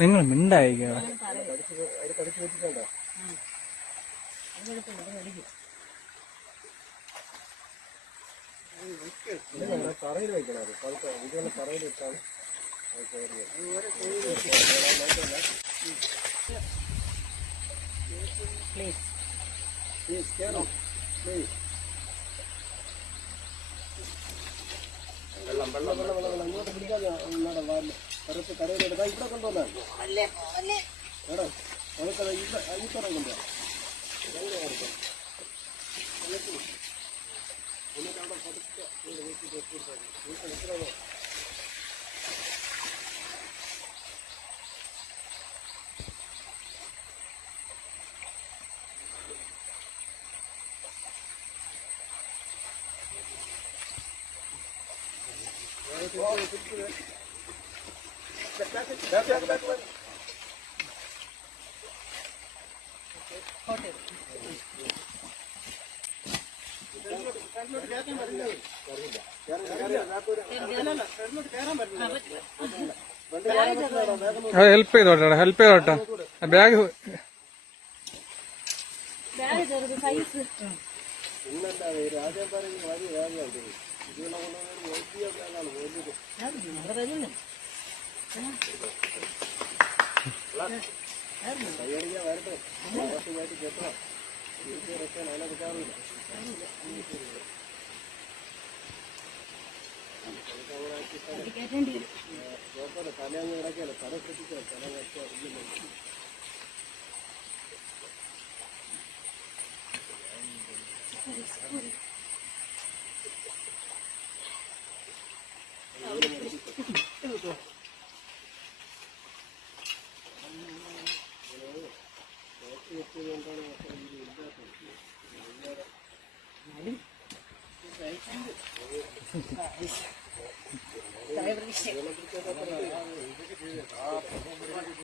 നിങ്ങൾ മിണ്ടായിക്കോ. തറയിൽ വെക്കണം. അത് തറയിൽ വെച്ചാണ് വെള്ളം വെള്ളം വെള്ളം വെള്ളം വെള്ളം ഇങ്ങോട്ട് പിടിക്കാതെ കറുത്ത് കരയിലെടുത്താ ഇവിടെ കൊണ്ടുവന്നാൽ മേഡം നമുക്കത് ഈ തറ കൊണ്ടുപോകാം. എന്നിട്ട് അവിടെ പതുക്കെ ഹെൽപ്പ് ചെയ്തോട്ടെ, ഹെൽപ്പ് ചെയ്തോട്ടെ. ബാഗ് പിന്നല്ലാതെ രാജാൻ പറയുന്നത് വലിയ വേഗമാണ്. ഇതിനെ കൊണ്ടുവന്ന വലിയ വേഗമാണ് വലിയത്. കൈയടിക്കാൻ വരട്ടെ, അവസ്ഥയായിട്ട് കെട്ടണം. തിരിച്ചിറക്കാൻ അതിനെടുക്കാറില്ല. തലയങ്ങ് കിടക്കല്ല, തല കെട്ടിക്കാൻ തല വെച്ചാൽ